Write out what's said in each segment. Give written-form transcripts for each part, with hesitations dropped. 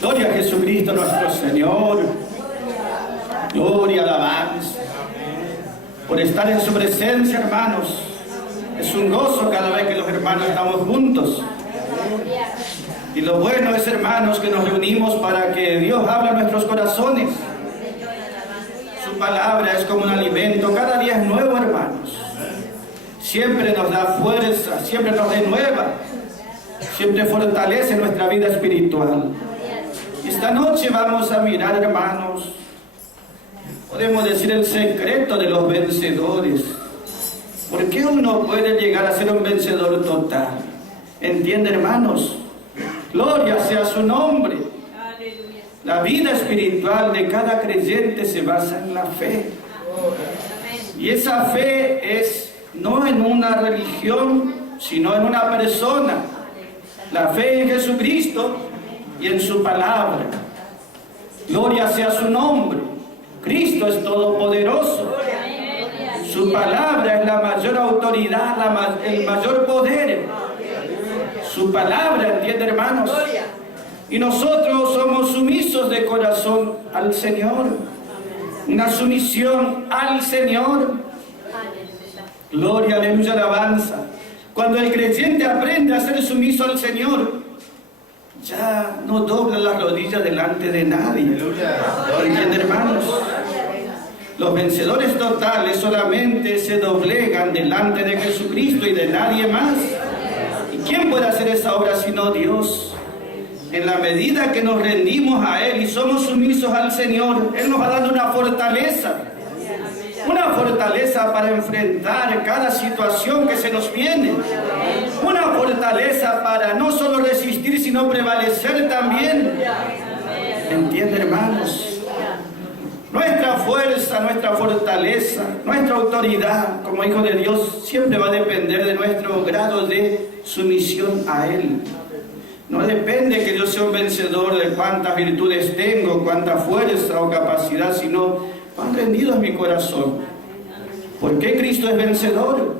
Gloria a Jesucristo nuestro Señor. Gloria, alabanza. Por estar en su presencia, hermanos. Es un gozo cada vez que los hermanos estamos juntos. Y lo bueno es, hermanos, que nos reunimos para que Dios hable a nuestros corazones. Su palabra es como un alimento. Cada día es nuevo, hermanos. Siempre nos da fuerza, siempre nos renueva, siempre fortalece nuestra vida espiritual. Esta noche vamos a mirar, hermanos, podemos decir el secreto de los vencedores. ¿Por qué uno puede llegar a ser un vencedor total? ¿Entiende, hermanos? Gloria sea su nombre. La vida espiritual de cada creyente se basa en la fe. Y esa fe es no en una religión, sino en una persona. La fe en Jesucristo y en su palabra. Gloria sea su nombre. Cristo es todopoderoso. Su palabra es la mayor autoridad, el mayor poder. Su palabra, ¿entiende, hermanos? Y nosotros somos sumisos de corazón al Señor. Una sumisión al Señor. Gloria, aleluya, alabanza. Cuando el creyente aprende a ser sumiso al Señor, ya no dobla las rodillas delante de nadie. ¿Entienden, hermanos? Los vencedores totales solamente se doblegan delante de Jesucristo y de nadie más. ¿Y quién puede hacer esa obra sino Dios? En la medida que nos rendimos a Él y somos sumisos al Señor, Él nos va dando una fortaleza para enfrentar cada situación que se nos viene, una fortaleza para no solo resistir, sino prevalecer también. ¿Entiende, hermanos? Nuestra fuerza, nuestra fortaleza, nuestra autoridad como hijos de Dios siempre va a depender de nuestro grado de sumisión a Él. No depende que yo sea un vencedor de cuántas virtudes tengo, cuánta fuerza o capacidad, sino cuán rendido es mi corazón. ¿Por qué Cristo es vencedor?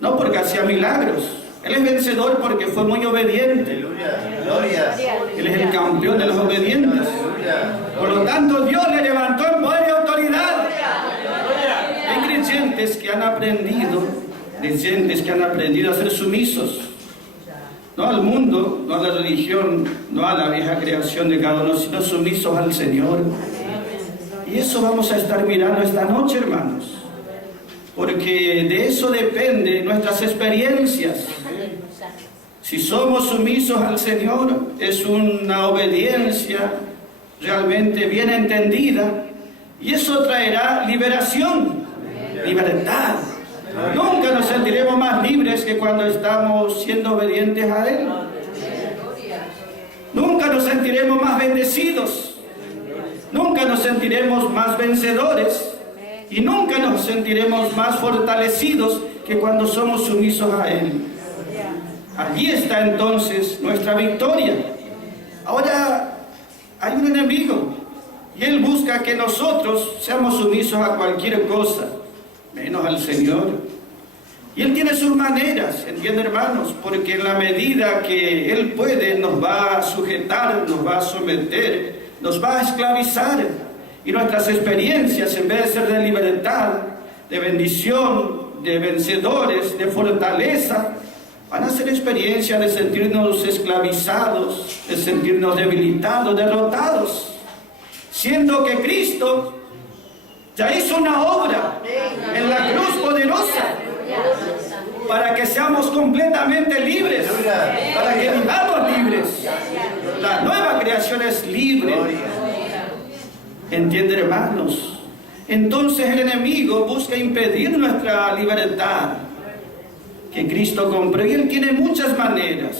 No porque hacía milagros. Él es vencedor porque fue muy obediente. Gloria. Él es el campeón de los obedientes. Por lo tanto, Dios le levantó en poder y autoridad. Hay creyentes que han aprendido a ser sumisos. No al mundo, no a la religión, no a la vieja creación de cada uno, sino sumisos al Señor. Y eso vamos a estar mirando esta noche, hermanos. Porque de eso depende nuestras experiencias. Si somos sumisos al Señor, es una obediencia realmente bien entendida. Y eso traerá liberación, libertad. Nunca nos sentiremos más libres que cuando estamos siendo obedientes a Él. Nunca nos sentiremos más bendecidos. Nunca nos sentiremos más vencedores. Y nunca nos sentiremos más fortalecidos que cuando somos sumisos a Él. Allí está entonces nuestra victoria. Ahora hay un enemigo y él busca que nosotros seamos sumisos a cualquier cosa, menos al Señor. Y él tiene sus maneras, ¿entienden, hermanos? Porque en la medida que él puede, nos va a sujetar, nos va a someter, nos va a esclavizar. Y nuestras experiencias, en vez de ser de libertad, de bendición, de vencedores, de fortaleza, van a ser experiencias de sentirnos esclavizados, de sentirnos debilitados, derrotados. Siendo que Cristo ya hizo una obra en la cruz poderosa para que seamos completamente libres, para que vivamos libres. La nueva creación es libre. ¿Entienden, hermanos? Entonces el enemigo busca impedir nuestra libertad que Cristo compró, y él tiene muchas maneras.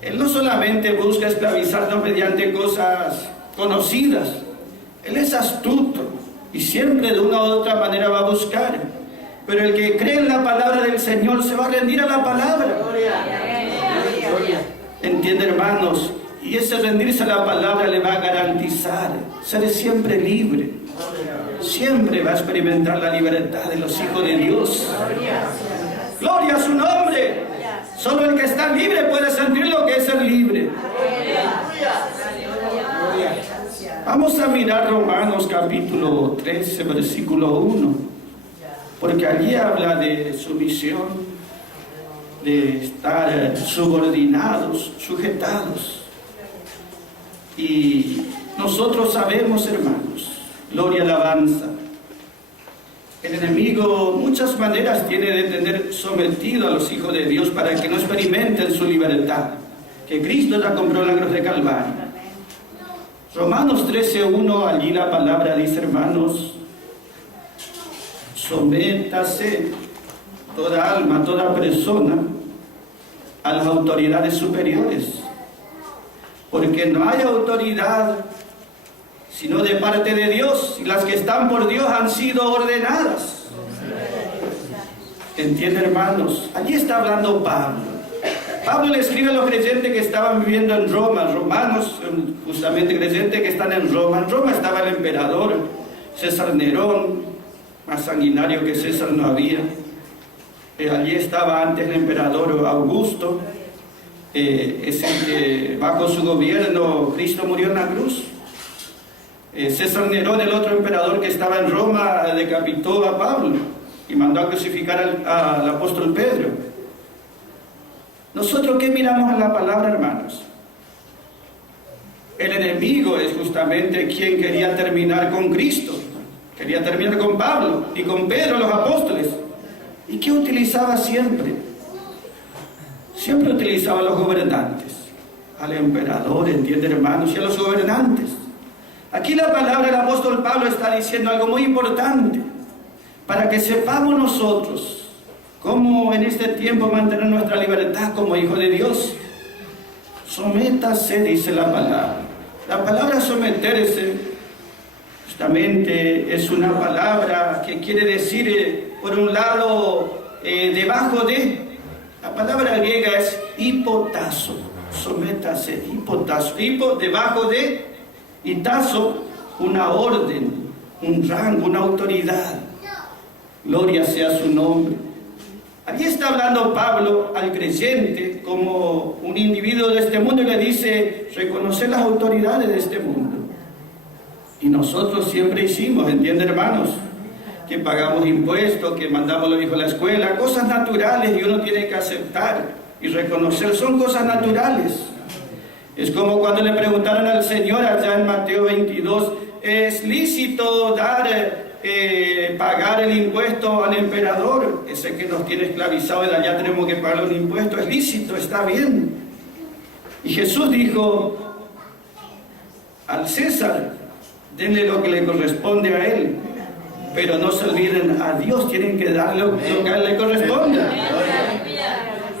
Él no solamente busca esclavizarnos mediante cosas conocidas, él es astuto y siempre de una u otra manera va a buscar. Pero el que cree en la palabra del Señor se va a rendir a la palabra. ¿Entienden, hermanos? Y ese rendirse a la palabra le va a garantizar ser siempre libre. Siempre va a experimentar la libertad de los hijos de Dios. Gloria a su nombre. Solo el que está libre puede sentir lo que es ser libre. Vamos a mirar Romanos capítulo 13, versículo 1, porque allí habla de sumisión, de estar subordinados, sujetados. Y nosotros sabemos, hermanos, gloria, alabanza, el enemigo muchas maneras tiene de tener sometido a los hijos de Dios para que no experimenten su libertad, que Cristo ya compró en la cruz de Calvario. Romanos 13:1, allí la palabra dice, hermanos, sométase toda alma, toda persona a las autoridades superiores, porque no hay autoridad sino de parte de Dios, y las que están por Dios han sido ordenadas. ¿Entienden, hermanos? Allí está hablando Pablo. Pablo le escribe a los creyentes que estaban viviendo en Roma, romanos, justamente creyentes que están en Roma. En Roma estaba el emperador César Nerón, más sanguinario que César no había. Allí estaba antes el emperador Augusto, es el que bajo su gobierno Cristo murió en la cruz. César Nerón, el otro emperador que estaba en Roma, decapitó a Pablo y mandó a crucificar al apóstol Pedro. ¿Nosotros qué miramos en la palabra, hermanos? El enemigo es justamente quien quería terminar con Cristo, quería terminar con Pablo y con Pedro, los apóstoles. ¿Y qué utilizaba siempre? Siempre utilizaba a los gobernantes, al emperador, ¿entienden, hermanos? Y a los gobernantes. Aquí la palabra del apóstol Pablo está diciendo algo muy importante, para que sepamos nosotros cómo en este tiempo mantener nuestra libertad como hijo de Dios. Sométase, dice la palabra. La palabra someterse justamente es una palabra que quiere decir, por un lado, debajo de. La palabra griega es hipotazo. Sométase, hipotazo. Hipo, debajo de. Y tazo, una orden, un rango, una autoridad. Gloria sea su nombre. Allí está hablando Pablo al creyente como un individuo de este mundo y le dice, reconocer las autoridades de este mundo. Y nosotros siempre hicimos, ¿entienden, hermanos? Que pagamos impuestos, que mandamos a los hijos a la escuela, cosas naturales y uno tiene que aceptar y reconocer, son cosas naturales. Es como cuando le preguntaron al Señor allá en Mateo 22, ¿es lícito pagar el impuesto al emperador? Ese que nos tiene esclavizados y de allá tenemos que pagar un impuesto, es lícito, está bien. Y Jesús dijo, al César, denle lo que le corresponde a él, pero no se olviden, a Dios tienen que darle lo que a él le corresponde.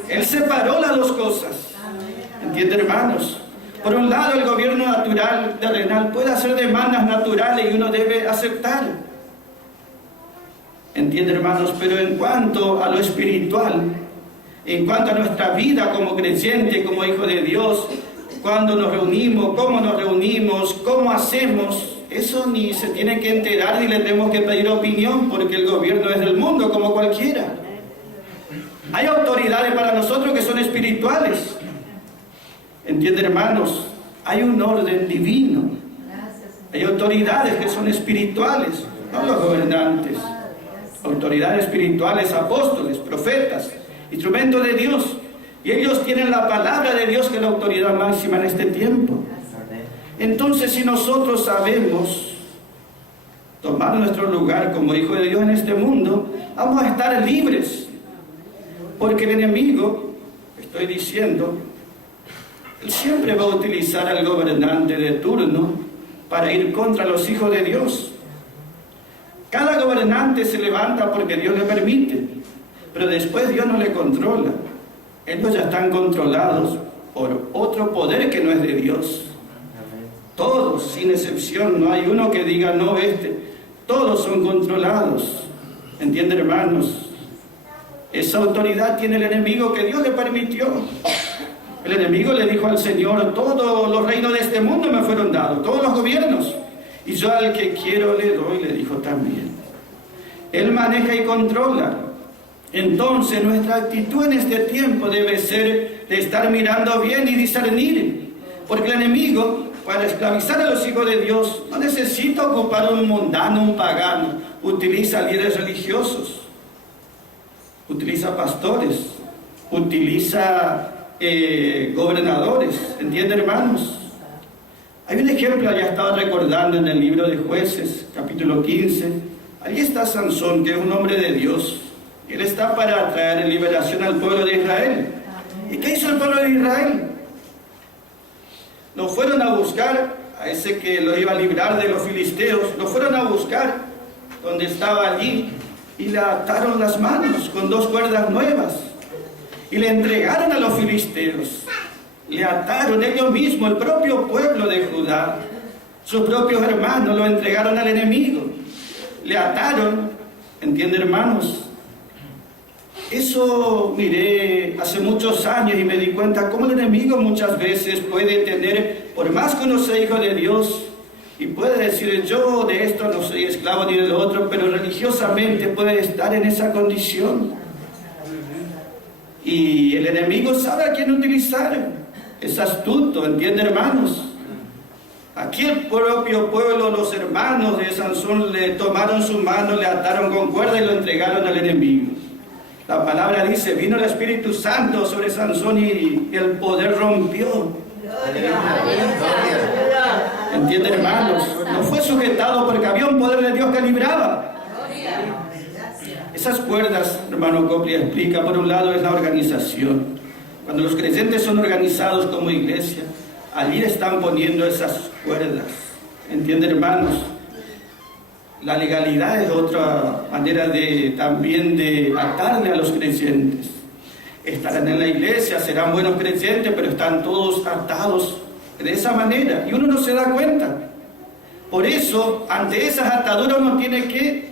Él separó las dos cosas. ¿Entienden, hermanos? Por un lado, el gobierno natural, terrenal, puede hacer demandas naturales y uno debe aceptar. ¿Entienden, hermanos? Pero en cuanto a lo espiritual, en cuanto a nuestra vida como creyente, como hijo de Dios, cuando nos reunimos, cómo hacemos, eso ni se tiene que enterar ni le tenemos que pedir opinión, porque el gobierno es del mundo como cualquiera. Hay autoridades para nosotros que son espirituales. ¿Entienden, hermanos? Hay un orden divino. Hay autoridades que son espirituales, no los gobernantes. Autoridades espirituales, apóstoles, profetas, instrumentos de Dios. Y ellos tienen la palabra de Dios que es la autoridad máxima en este tiempo. Entonces, si nosotros sabemos tomar nuestro lugar como hijo de Dios en este mundo, vamos a estar libres. Porque el enemigo, estoy diciendo, él siempre va a utilizar al gobernante de turno para ir contra los hijos de Dios. Cada gobernante se levanta porque Dios le permite, pero después Dios no le controla. Ellos ya están controlados por otro poder que no es de Dios. Todos, sin excepción, no hay uno que diga no, todos son controlados. ¿Entienden, hermanos? Esa autoridad tiene el enemigo que Dios le permitió. El enemigo le dijo al Señor, todos los reinos de este mundo me fueron dados, todos los gobiernos, y yo al que quiero le doy, le dijo también. Él maneja y controla. Entonces nuestra actitud en este tiempo debe ser de estar mirando bien y discernir, Porque el enemigo, para esclavizar a los hijos de Dios, no necesita ocupar un mundano, un pagano. Utiliza líderes religiosos, utiliza pastores, utiliza gobernadores. ¿Entienden, hermanos? Hay un ejemplo, ya estaba recordando en el libro de Jueces, capítulo 15. Allí está Sansón, que es un hombre de Dios. Él está para traer liberación al pueblo de Israel. ¿Y qué hizo el pueblo de Israel? Lo fueron a buscar, a ese que lo iba a librar de los filisteos, lo fueron a buscar donde estaba allí y le ataron las manos con 2 cuerdas nuevas y le entregaron a los filisteos. Le ataron ellos mismos, el propio pueblo de Judá, sus propios hermanos lo entregaron al enemigo. Le ataron, ¿entienden, hermanos? Eso miré hace muchos años y me di cuenta cómo el enemigo muchas veces puede tener, por más que uno sea hijo de Dios, y puede decir, yo de esto no soy esclavo ni de lo otro, pero religiosamente puede estar en esa condición. Y el enemigo sabe a quién utilizar. Es astuto, ¿entienden, hermanos? Aquí el propio pueblo, los hermanos de Sansón, le tomaron su mano, le ataron con cuerda y lo entregaron al enemigo. La palabra dice, vino el Espíritu Santo sobre Sansón y el poder rompió. ¿Entienden, hermanos? No fue sujetado porque había un poder de Dios que libraba. Esas cuerdas, hermano Copri explica, por un lado es la organización. Cuando los creyentes son organizados como iglesia, allí están poniendo esas cuerdas. ¿Entienden, hermanos? La legalidad es otra manera también de atarle a los creyentes. Estarán en la iglesia, serán buenos creyentes, pero están todos atados de esa manera y uno no se da cuenta. Por eso, ante esas ataduras uno tiene que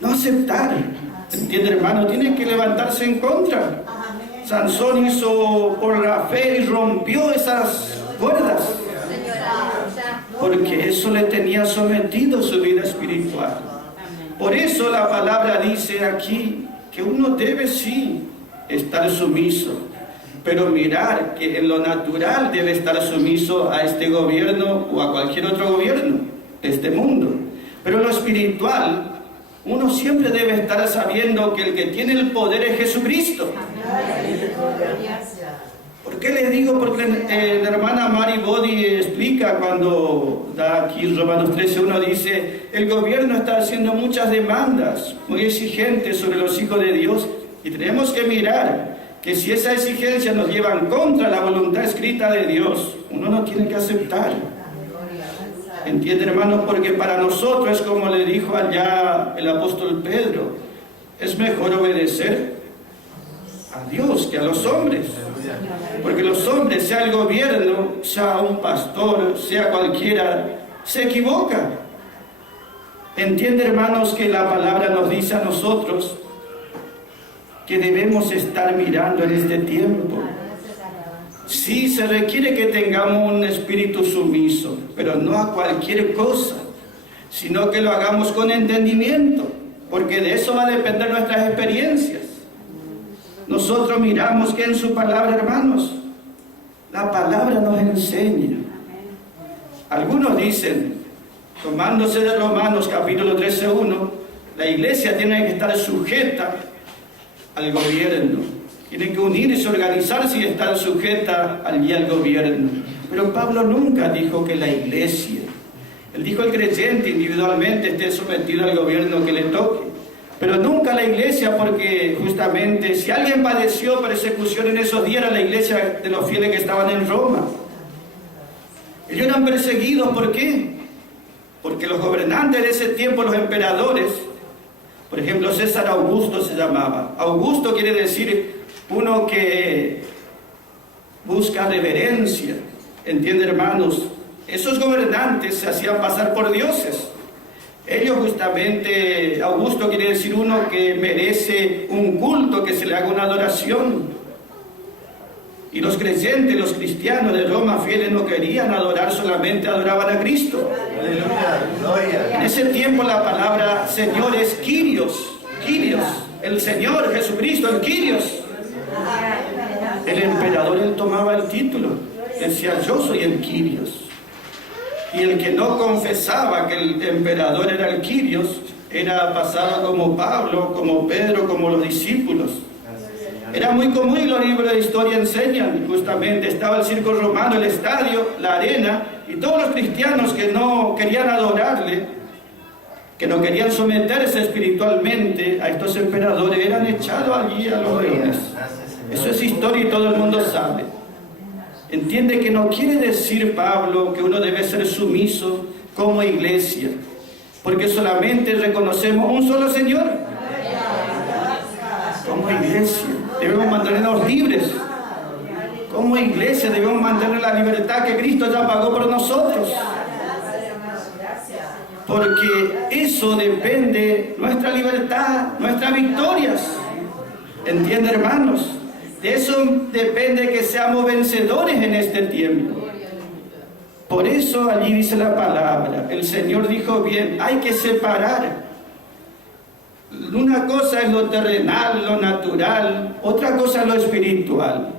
no aceptar. ¿Entienden, hermano? Tiene que levantarse en contra. Sansón hizo por la fe y rompió esas cuerdas, porque eso le tenía sometido su vida espiritual. Por eso la palabra dice aquí que uno debe sí estar sumiso, pero mirar que en lo natural debe estar sumiso a este gobierno o a cualquier otro gobierno de este mundo. Pero en lo espiritual, uno siempre debe estar sabiendo que el que tiene el poder es Jesucristo. ¿Por qué le digo? Porque la hermana Mary Body explica cuando da aquí Romanos 13:1, dice, el gobierno está haciendo muchas demandas muy exigentes sobre los hijos de Dios y tenemos que mirar que si esa exigencia nos llevan contra la voluntad escrita de Dios, uno no tiene que aceptar. ¿Entienden, hermanos? Porque para nosotros es como le dijo allá el apóstol Pedro, es mejor obedecer a Dios que a los hombres. Porque los hombres, sea el gobierno, sea un pastor, sea cualquiera, se equivoca. ¿Entienden, hermanos, que la palabra nos dice a nosotros que debemos estar mirando en este tiempo? Sí, se requiere que tengamos un espíritu sumiso, pero no a cualquier cosa, sino que lo hagamos con entendimiento, porque de eso va a depender nuestras experiencias. Nosotros miramos que en su palabra, hermanos, la palabra nos enseña. Algunos dicen, tomándose de Romanos capítulo 13:1, la iglesia tiene que estar sujeta al gobierno. Tiene que unirse, organizarse y estar sujeta al gobierno. Pero Pablo nunca dijo que la iglesia, él dijo el creyente individualmente esté sometido al gobierno que le toque. Pero nunca la iglesia, porque justamente si alguien padeció persecución en esos días era la iglesia de los fieles que estaban en Roma. Ellos eran perseguidos, ¿por qué? Porque los gobernantes de ese tiempo, los emperadores, por ejemplo César Augusto se llamaba. Augusto quiere decir uno que busca reverencia. ¿Entienden, hermanos? Esos gobernantes se hacían pasar por dioses. Ellos justamente, Augusto quiere decir uno que merece un culto, que se le haga una adoración. Y los creyentes, los cristianos de Roma fieles no querían adorar, solamente adoraban a Cristo. En ese tiempo la palabra Señor es Kyrios, Kyrios, el Señor Jesucristo, el Kyrios. El emperador, él tomaba el título. decía: yo soy el Quirios. Y el que no confesaba que el emperador era el Quirios, era pasado como Pablo, como Pedro, como los discípulos. Era muy común, y los libros de historia enseñan, justamente estaba el circo romano, el estadio, la arena, y todos los cristianos que no querían adorarle, que no querían someterse espiritualmente a estos emperadores, eran echados allí a los leones. Eso es historia y todo el mundo sabe. Entiende que no quiere decir Pablo que uno debe ser sumiso como iglesia, porque solamente reconocemos un solo Señor. Como iglesia debemos mantenernos libres. Como iglesia debemos mantener la libertad que Cristo ya pagó por nosotros. Porque eso depende, nuestra libertad, nuestras victorias. ¿Entiende, hermanos? De eso depende que seamos vencedores en este tiempo. Por eso allí dice la palabra, el Señor dijo bien, hay que separar. Una cosa es lo terrenal, lo natural, otra cosa es lo espiritual.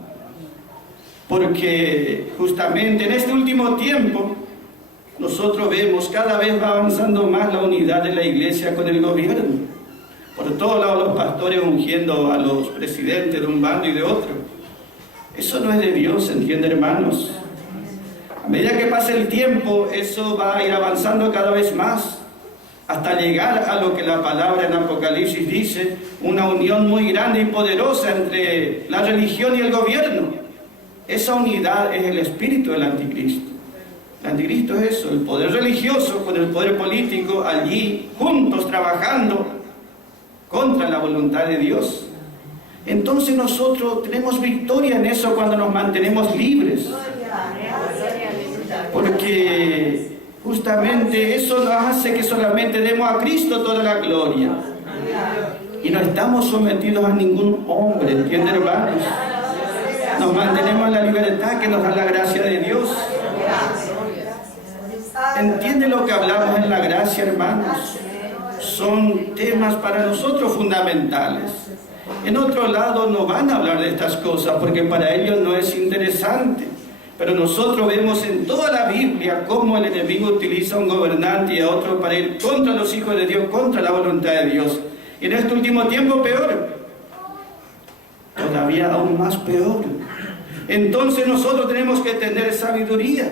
Porque justamente en este último tiempo, nosotros vemos cada vez va avanzando más la unidad de la iglesia con el gobierno. Por todos lados los pastores ungiendo a los presidentes de un bando y de otro. Eso no es de Dios, ¿entiende, hermanos? A medida que pase el tiempo, eso va a ir avanzando cada vez más, hasta llegar a lo que la palabra en Apocalipsis dice, una unión muy grande y poderosa entre la religión y el gobierno. Esa unidad es el espíritu del anticristo. El anticristo es eso, el poder religioso con el poder político allí, juntos trabajando contra la voluntad de Dios. Entonces nosotros tenemos victoria en eso cuando nos mantenemos libres, porque justamente eso nos hace que solamente demos a Cristo toda la gloria y no estamos sometidos a ningún hombre, ¿entienden, hermanos? Nos mantenemos en la libertad que nos da la gracia de Dios. ¿Entiende lo que hablamos en la gracia, hermanos? Son temas para nosotros fundamentales. En otro lado no van a hablar de estas cosas porque para ellos no es interesante. Pero nosotros vemos en toda la Biblia cómo el enemigo utiliza a un gobernante y a otro para ir contra los hijos de Dios, contra la voluntad de Dios. Y en este último tiempo peor. Todavía aún más peor. Entonces nosotros tenemos que tener sabiduría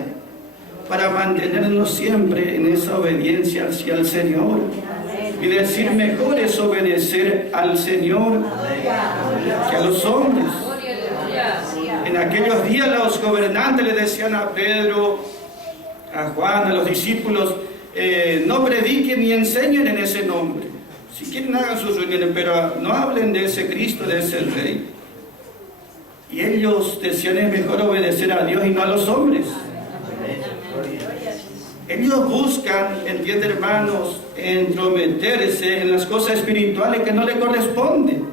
para mantenernos siempre en esa obediencia hacia el Señor. Y decir, mejor es obedecer al Señor que a los hombres. En aquellos días los gobernantes le decían a Pedro, a Juan, a los discípulos, no prediquen ni enseñen en ese nombre. Si quieren hagan sus reuniones, pero no hablen de ese Cristo, de ese Rey. Y ellos decían, es mejor obedecer a Dios y no a los hombres. Ellos buscan, entiende, hermanos, entrometerse en las cosas espirituales que no le corresponden.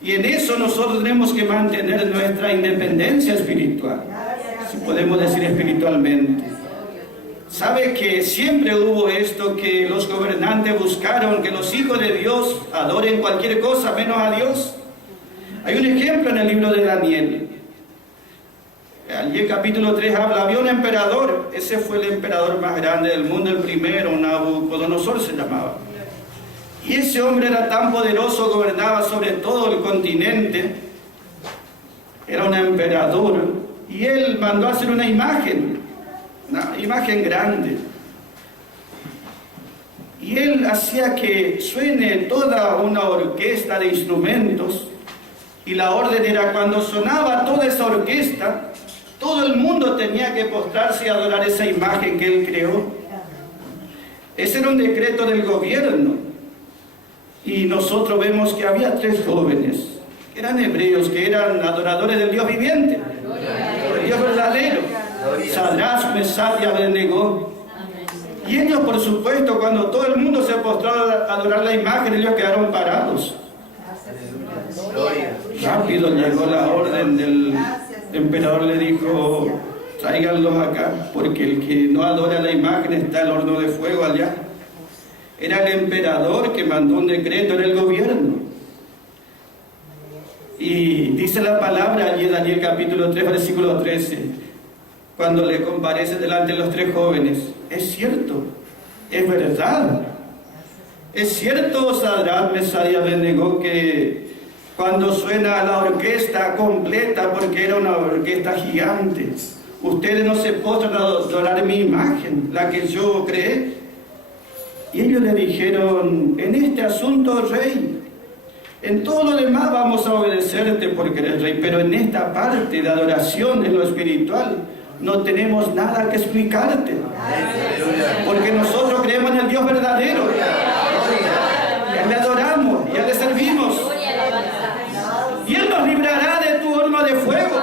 Y en eso nosotros tenemos que mantener nuestra independencia espiritual, si podemos decir espiritualmente. ¿Sabe que siempre hubo esto que los gobernantes buscaron, que los hijos de Dios adoren cualquier cosa menos a Dios? Hay un ejemplo en el libro de Daniel. Allí capítulo 3 habla, había un emperador, ese fue el emperador más grande del mundo, el primero, Nabucodonosor se llamaba. Y ese hombre era tan poderoso, gobernaba sobre todo el continente, era un emperador, y él mandó a hacer una imagen grande. Y él hacía que suene toda una orquesta de instrumentos, y la orden era cuando sonaba toda esa orquesta, todo el mundo tenía que postrarse y adorar esa imagen que él creó. Ese era un decreto del gobierno. Y nosotros vemos que había 3 jóvenes, que eran hebreos, que eran adoradores del Dios viviente, del Dios verdadero, Sadrach, Mesach y Abednego. Y ellos, por supuesto, cuando todo el mundo se postró a adorar la imagen, ellos quedaron parados. Rápido llegó la orden del emperador, le dijo, tráiganlos acá, porque el que no adora la imagen está el horno de fuego allá. Era el emperador que mandó un decreto, era el gobierno. Y dice la palabra allí en Daniel capítulo 3, versículo 13, cuando le comparece delante de los tres jóvenes. Es cierto, es verdad. Es cierto, Sadrach, Mesach y Abednego, que cuando suena la orquesta completa, porque era una orquesta gigante, ustedes no se postran a adorar mi imagen, la que yo creé. Y ellos le dijeron, en este asunto, rey, en todo lo demás vamos a obedecerte porque eres rey, pero en esta parte de adoración, en lo espiritual, no tenemos nada que explicarte. Porque nosotros creemos en el Dios verdadero. Y a Él le adoramos, y a Él le servimos. Y Él nos librará de tu horno de fuego.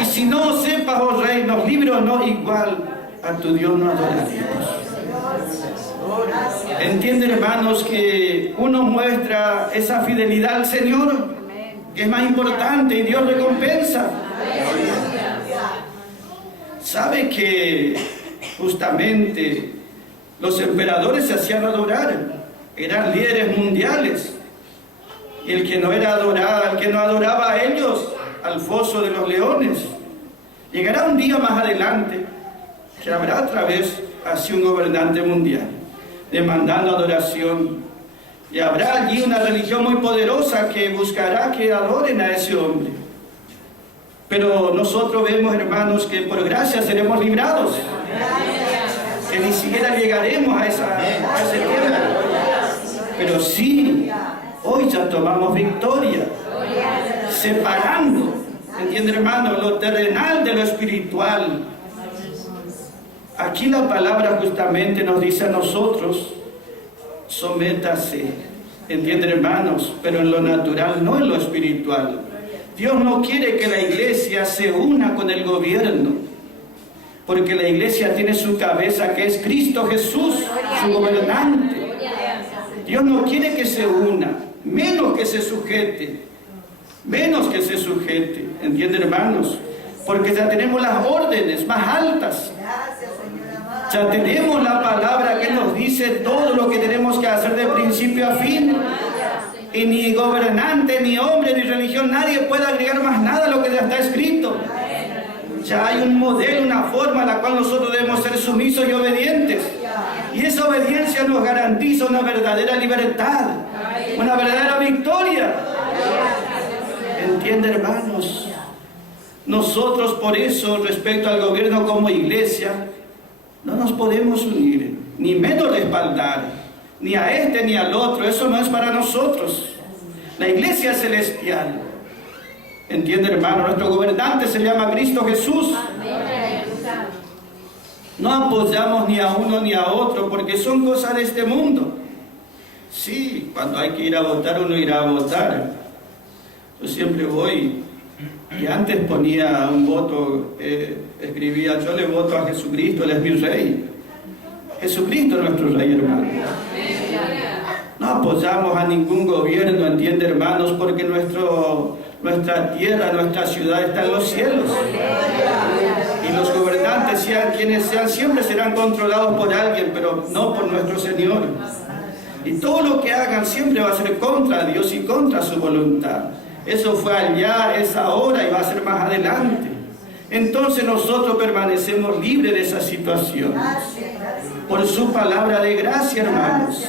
Y si no sepas, oh rey, nos libre o no, igual a tu Dios no adoraremos. Entiende, hermanos, que uno muestra esa fidelidad al Señor, que es más importante, y Dios recompensa. ¿Sabe que justamente los emperadores se hacían adorar? Eran líderes mundiales. Y el que no era adorado, el que no adoraba a ellos, al foso de los leones. Llegará un día más adelante que habrá otra vez así un gobernante mundial, demandando adoración. Y habrá allí una religión muy poderosa que buscará que adoren a ese hombre. Pero nosotros vemos, hermanos, que por gracia seremos librados. Que ni siquiera llegaremos a ese tiempo. Pero sí, hoy ya tomamos victoria, separando, ¿entiende, hermano?, lo terrenal de lo espiritual. Aquí la palabra justamente nos dice a nosotros, sométase, ¿entienden, hermanos? Pero en lo natural, no en lo espiritual. Dios no quiere que la iglesia se una con el gobierno, porque la iglesia tiene su cabeza, que es Cristo Jesús, su gobernante. Dios no quiere que se una, menos que se sujete, ¿entienden, hermanos? Porque ya tenemos las órdenes más altas. Ya tenemos la palabra que nos dice todo lo que tenemos que hacer de principio a fin. Y ni gobernante, ni hombre, ni religión, nadie puede agregar más nada a lo que ya está escrito. Ya hay un modelo, una forma a la cual nosotros debemos ser sumisos y obedientes. Y esa obediencia nos garantiza una verdadera libertad, una verdadera victoria. ¿Entiende, hermanos? Nosotros por eso, respecto al gobierno como iglesia, no nos podemos unir, ni menos respaldar, ni a este ni al otro. Eso no es para nosotros. La iglesia es celestial. ¿Entiende, hermano? Nuestro gobernante se llama Cristo Jesús. No apoyamos ni a uno ni a otro porque son cosas de este mundo. Sí, cuando hay que ir a votar, uno irá a votar. Yo siempre voy, y antes ponía un voto, escribía, yo le voto a Jesucristo, Él es mi Rey. Jesucristo es nuestro Rey, hermano. No apoyamos a ningún gobierno, entiende, hermanos, porque nuestra tierra, nuestra ciudad está en los cielos. Y los gobernantes, sean quienes sean, siempre serán controlados por alguien, pero no por nuestro Señor. Y todo lo que hagan siempre va a ser contra Dios y contra su voluntad. Eso fue allá, es ahora y va a ser más adelante. Entonces nosotros permanecemos libres de esa situación. Por su palabra de gracia, hermanos.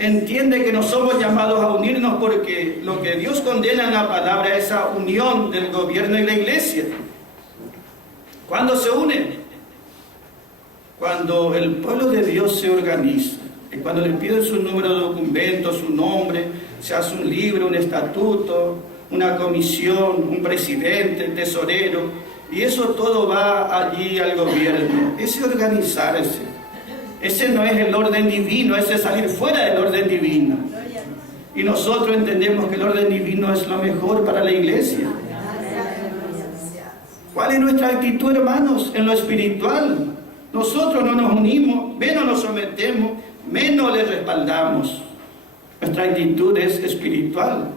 Entiende que no somos llamados a unirnos porque lo que Dios condena en la palabra es esa unión del gobierno y la iglesia. ¿Cuándo se une? Cuando el pueblo de Dios se organiza. Y cuando le piden su número de documentos, su nombre, se hace un libro, un estatuto, una comisión, un presidente, tesorero, y eso todo va allí al gobierno. Ese organizarse, ese no es el orden divino, ese es salir fuera del orden divino. Y nosotros entendemos que el orden divino es lo mejor para la iglesia. ¿Cuál es nuestra actitud, hermanos, en lo espiritual? Nosotros no nos unimos, menos nos sometemos, menos le respaldamos. Nuestra actitud es espiritual.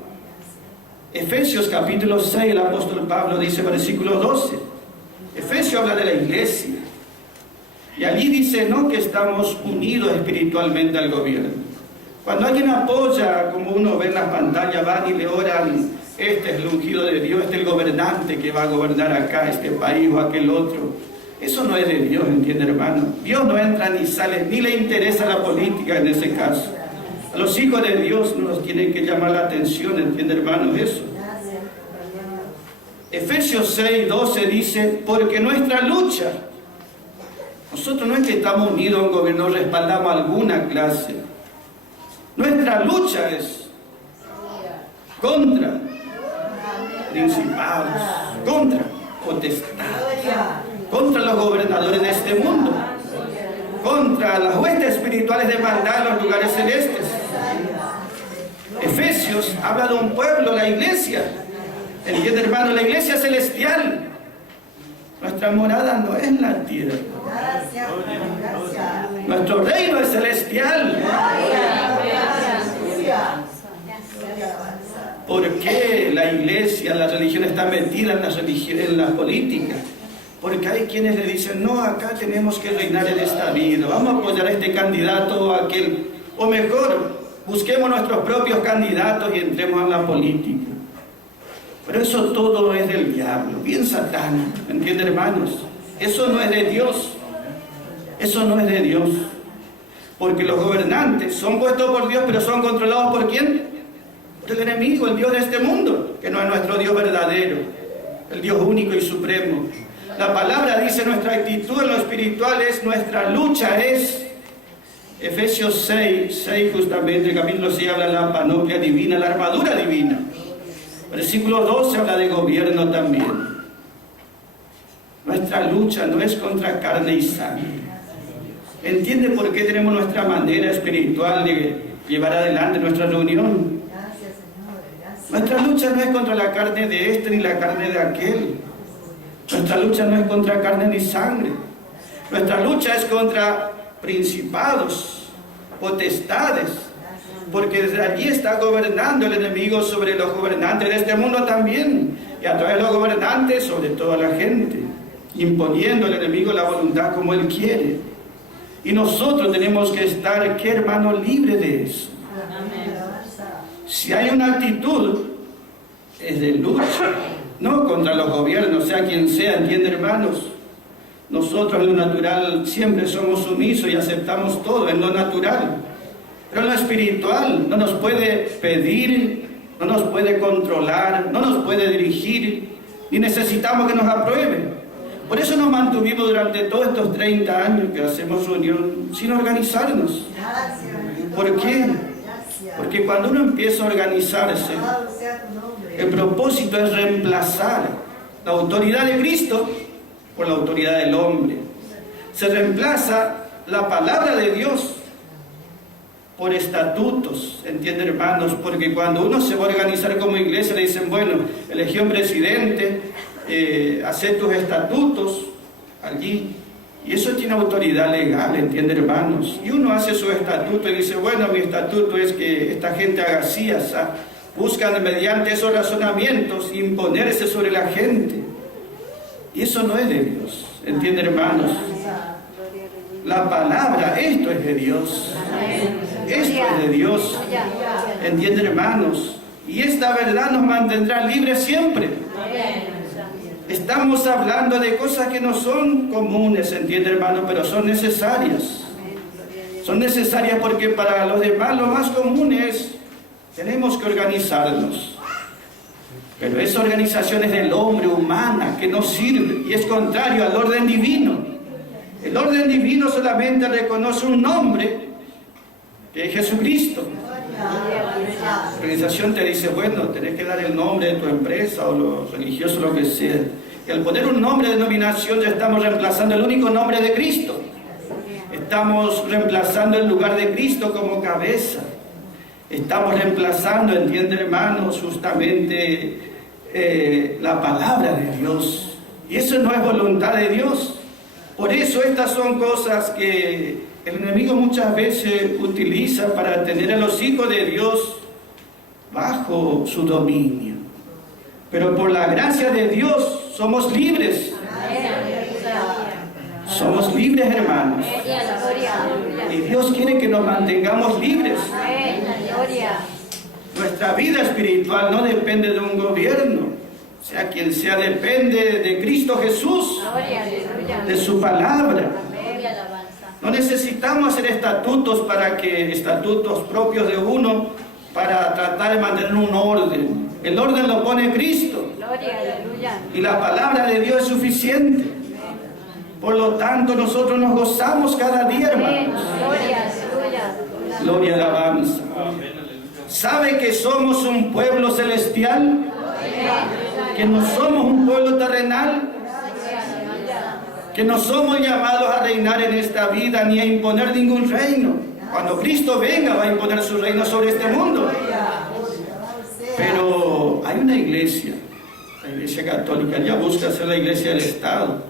Efesios capítulo 6, el apóstol Pablo dice, versículo 12. Efesios habla de la iglesia. Y allí dice, no que estamos unidos espiritualmente al gobierno. Cuando alguien apoya, como uno ve en las pantallas, van y le oran este es el ungido de Dios, este es el gobernante que va a gobernar acá, este país o aquel otro. Eso no es de Dios, ¿entiende, hermano? Dios no entra ni sale, ni le interesa la política en ese caso. A los hijos de Dios no nos tienen que llamar la atención, ¿entiende, hermano? Eso. Efesios 6, 12 dice, porque nuestra lucha, nosotros no es que estamos unidos a un gobierno, respaldamos alguna clase. Nuestra lucha es contra principados, contra potestades, contra los gobernadores de este mundo, contra las huestes espirituales de maldad en los lugares celestes. Efesios habla de un pueblo, la iglesia. ¿Entiende, hermano? La iglesia celestial. Nuestra morada no es la tierra. Nuestro reino es celestial. ¿Por qué la iglesia, la religión está metida en la política? Porque hay quienes le dicen, no, acá tenemos que reinar en esta vida, vamos a apoyar a este candidato o a aquel, o mejor, busquemos nuestros propios candidatos y entremos en la política. Pero eso todo es del diablo, bien satánico, ¿entienden, hermanos? Eso no es de Dios, eso no es de Dios. Porque los gobernantes son puestos por Dios, pero son controlados ¿por quién? Por el enemigo, el Dios de este mundo, que no es nuestro Dios verdadero, el Dios único y supremo. La palabra dice, nuestra actitud en lo espiritual es, nuestra lucha es, Efesios 6 justamente, el capítulo 6 habla de la panoplia divina, la armadura divina. Versículo 12 habla de gobierno también. Nuestra lucha no es contra carne y sangre. ¿Entiende por qué tenemos nuestra manera espiritual de llevar adelante nuestra reunión? Nuestra lucha no es contra la carne de este ni la carne de aquel. Nuestra lucha no es contra carne ni sangre. Nuestra lucha es contra principados, potestades, porque desde allí está gobernando el enemigo sobre los gobernantes de este mundo también, y a través de los gobernantes sobre toda la gente, imponiendo al enemigo la voluntad como él quiere. Y nosotros tenemos que estar, ¿qué, hermano?, libre de eso. Si hay una actitud, es de lucha, no contra los gobiernos, sea quien sea, ¿entiende, hermanos? Nosotros en lo natural siempre somos sumisos y aceptamos todo en lo natural. Pero en lo espiritual no nos puede pedir, no nos puede controlar, no nos puede dirigir, ni necesitamos que nos apruebe. Por eso nos mantuvimos durante todos estos 30 años que hacemos reunión sin organizarnos. ¿Por qué? Porque cuando uno empieza a organizarse, el propósito es reemplazar la autoridad de Cristo por la autoridad del hombre. Se reemplaza la palabra de Dios por estatutos, ¿entienden, hermanos? Porque cuando uno se va a organizar como iglesia, le dicen, bueno, elegí un presidente, hacer tus estatutos allí, y eso tiene autoridad legal, ¿entienden, hermanos? Y uno hace su estatuto y dice, bueno, mi estatuto es que esta gente haga así, así. Buscan mediante esos razonamientos imponerse sobre la gente, y eso no es de Dios, ¿entienden, hermanos? La palabra, esto es de Dios, esto es de Dios, ¿entienden, hermanos? Y esta verdad nos mantendrá libres siempre. Estamos hablando de cosas que no son comunes, ¿entiende, hermano? Pero son necesarias. Son necesarias porque para los demás lo más común es, tenemos que organizarnos. Pero esa organización es del hombre, humana, que no sirve y es contrario al orden divino. El orden divino solamente reconoce un nombre, que es Jesucristo. La organización te dice, bueno, tenés que dar el nombre de tu empresa o lo religioso, lo que sea. Y al poner un nombre de denominación ya estamos reemplazando el único nombre de Cristo. Estamos reemplazando el lugar de Cristo como cabeza. Estamos reemplazando, ¿entienden, hermanos? Justamente la palabra de Dios. Y eso no es voluntad de Dios. Por eso estas son cosas que el enemigo muchas veces utiliza para tener a los hijos de Dios bajo su dominio. Pero por la gracia de Dios somos libres. Somos libres, hermanos. Y Dios quiere que nos mantengamos libres. nuestra vida espiritual no depende de un gobierno, sea quien sea, depende de Cristo Jesús, de su palabra. No necesitamos hacer estatutos propios de uno para tratar de mantener un orden. El orden lo pone Cristo. Y la palabra de Dios es suficiente. Por lo tanto, nosotros nos gozamos cada día, hermanos. Gloria, alabanza. ¿Sabe que somos un pueblo celestial? Que no somos un pueblo terrenal. Que no somos llamados a reinar en esta vida ni a imponer ningún reino. Cuando Cristo venga va a imponer su reino sobre este mundo. Pero hay una iglesia, la iglesia católica, ella busca ser la iglesia del Estado.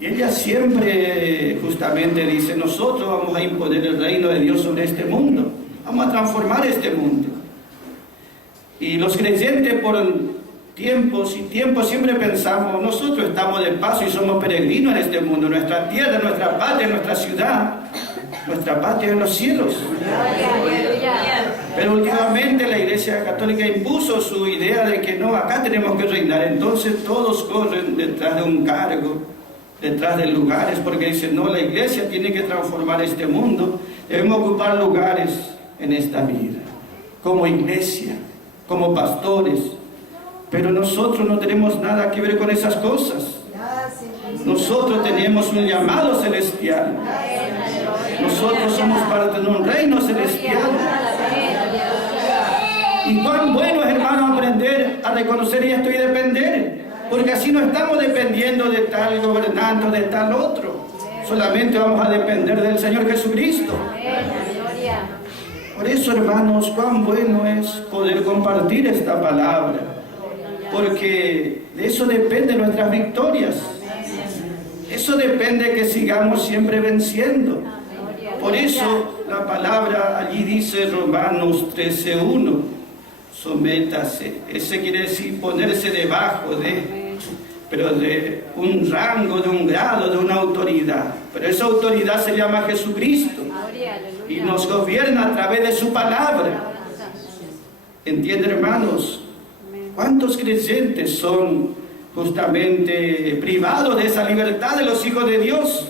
Y ella siempre justamente dice, nosotros vamos a imponer el reino de Dios sobre este mundo. Vamos a transformar este mundo. Y los creyentes por tiempos y tiempos siempre pensamos, nosotros estamos de paso y somos peregrinos en este mundo, nuestra tierra, nuestra patria, nuestra ciudad, nuestra patria en los cielos. Pero últimamente la Iglesia Católica impuso su idea de que no, acá tenemos que reinar, entonces todos corren detrás de un cargo, detrás de lugares, porque dicen, no, la Iglesia tiene que transformar este mundo, debemos ocupar lugares en esta vida, como iglesia, como pastores. Pero nosotros no tenemos nada que ver con esas cosas. Nosotros tenemos un llamado celestial. Nosotros somos parte de un reino celestial. Y cuán bueno es, hermano, aprender a reconocer esto y depender. Porque así no estamos dependiendo de tal gobernante o de tal otro. Solamente vamos a depender del Señor Jesucristo. Por eso, hermanos, cuán bueno es poder compartir esta palabra. Porque de eso depende nuestras victorias. Eso depende que sigamos siempre venciendo. Por eso la palabra allí dice Romanos 13:1, sométase. Ese quiere decir ponerse debajo pero de un rango, de un grado, de una autoridad. Pero esa autoridad se llama Jesucristo y nos gobierna a través de su palabra. ¿Entienden, hermanos? ¿Cuántos creyentes son justamente privados de esa libertad de los hijos de Dios?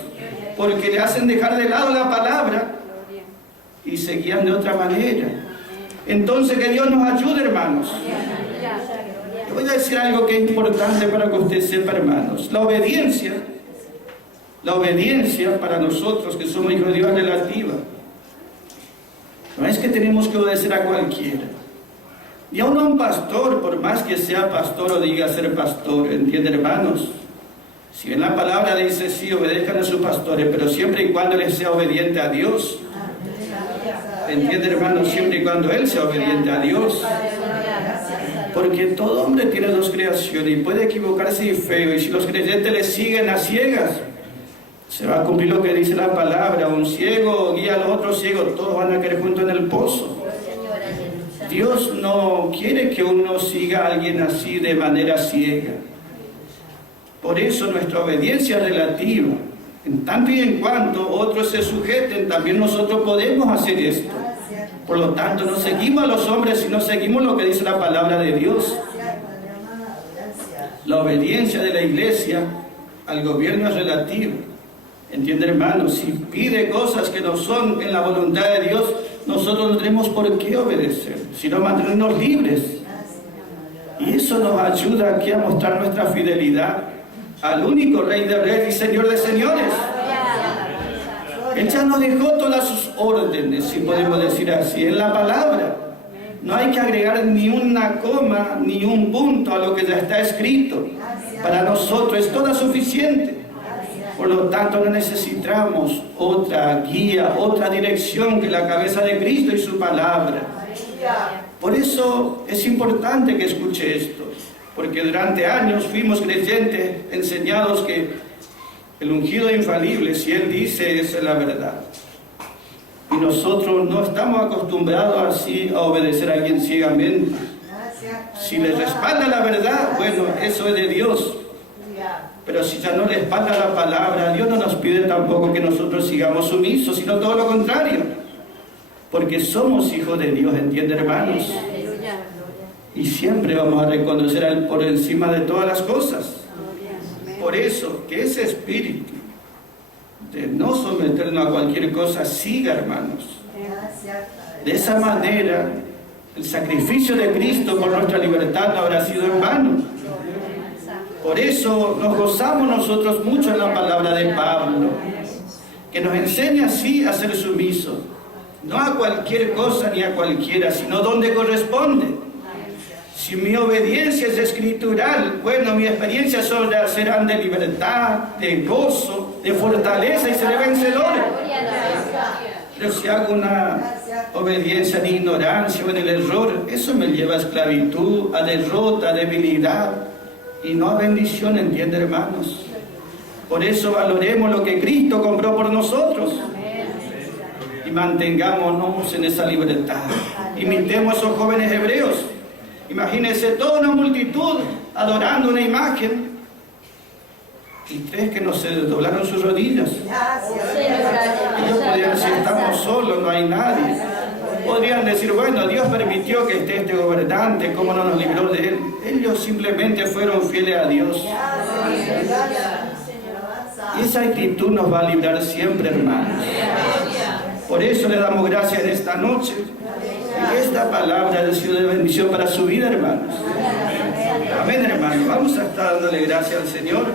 Porque le hacen dejar de lado la palabra y se guían de otra manera. Entonces, que Dios nos ayude, hermanos. Le voy a decir algo que es importante para que usted sepa, hermanos. La obediencia para nosotros que somos hijos de Dios es relativa. No es que tenemos que obedecer a cualquiera. Y aún a un pastor, por más que sea pastor o diga ser pastor, ¿entienden, hermanos? Si bien la palabra dice, sí, obedezcan a sus pastores, pero siempre y cuando él sea obediente a Dios. ¿Entienden, hermanos? Siempre y cuando él sea obediente a Dios. Porque todo hombre tiene dos creaciones y puede equivocarse y feo. Y si los creyentes le siguen a ciegas, se va a cumplir lo que dice la palabra. Un ciego guía al otro ciego, todos van a caer juntos en el pozo. Dios no quiere que uno siga a alguien así de manera ciega. Por eso nuestra obediencia es relativa. En tanto y en cuanto otros se sujeten, también nosotros podemos hacer esto. Por lo tanto, no seguimos a los hombres, sino seguimos lo que dice la palabra de Dios. La obediencia de la iglesia al gobierno es relativa. ¿Entienden, hermanos? Si pide cosas que no son en la voluntad de Dios, nosotros no tenemos por qué obedecer, sino mantenernos libres. Y eso nos ayuda aquí a mostrar nuestra fidelidad al único Rey de Reyes y Señor de Señores. Él ya nos dejó todas sus órdenes, si podemos decir así, en la palabra. No hay que agregar ni una coma, ni un punto a lo que ya está escrito. Para nosotros es toda suficiente. Por lo tanto, no necesitamos otra guía, otra dirección que la cabeza de Cristo y su palabra. Por eso es importante que escuche esto, porque durante años fuimos creyentes enseñados que el ungido es infalible, si Él dice, esa es la verdad. Y nosotros no estamos acostumbrados así a obedecer a alguien ciegamente. Si le respalda la verdad, bueno, eso es de Dios. Pero si ya no le respalda la palabra, Dios no nos pide tampoco que nosotros sigamos sumisos, sino todo lo contrario. Porque somos hijos de Dios, ¿entienden, hermanos? Y siempre vamos a reconocer a Él por encima de todas las cosas. Por eso, que ese espíritu de no someternos a cualquier cosa siga, hermanos. De esa manera, el sacrificio de Cristo por nuestra libertad no habrá sido en vano. Por eso nos gozamos nosotros mucho en la palabra de Pablo, que nos enseña así a ser sumisos, no a cualquier cosa ni a cualquiera, sino donde corresponde. Si mi obediencia es escritural, bueno, mis experiencias serán de libertad, de gozo, de fortaleza y seré vencedor. Pero si hago una obediencia en ignorancia o en el error, eso me lleva a esclavitud, a derrota, a debilidad y no a bendición, ¿entiende, hermanos? Por eso valoremos lo que Cristo compró por nosotros y mantengámonos en esa libertad. Imitemos a esos jóvenes hebreos. Imagínense toda una multitud adorando una imagen. ¿Y crees que no se doblaron sus rodillas? Ellos podrían decir, estamos solos, no hay nadie. Podrían decir, bueno, Dios permitió que esté este gobernante, ¿cómo no nos libró de él? Ellos simplemente fueron fieles a Dios. Y esa actitud nos va a librar siempre, hermanos. Por eso le damos gracias en esta noche. Y esta palabra ha sido de bendición para su vida, hermanos. Amén, hermanos. Vamos a estar dándole gracias al Señor.